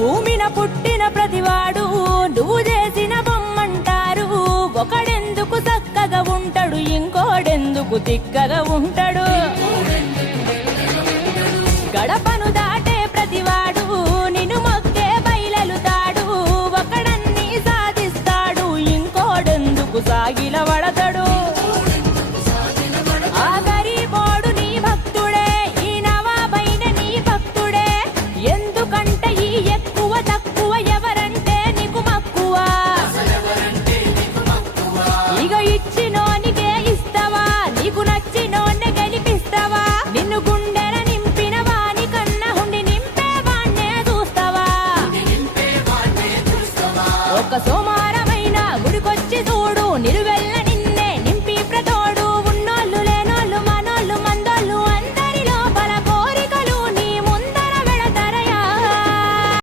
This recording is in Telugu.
భూమిన పుట్టిన ప్రతివాడు నువ్వు చేసిన బొమ్మంటారు. ఒకడెందుకు చక్కగా ఉంటాడు, ఇంకోడెందుకు తిక్కగా ఉంటాడు.